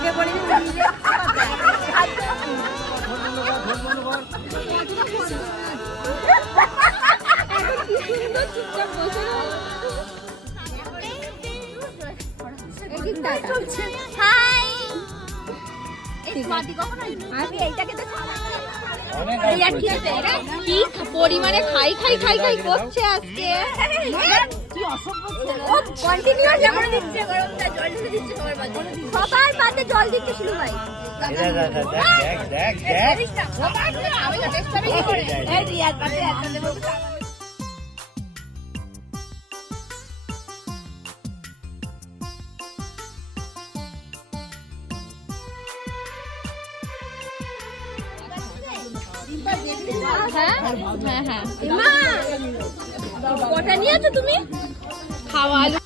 আগে পড়ে কি পরিমাণে খাই খাই খাই খাই করছে আজকে। সবার পাতে জল দিচ্ছে শুরু ভাই। হ্যাঁ হ্যাঁ হ্যাঁ কটা নিয়েছো তুমি? খাওয়া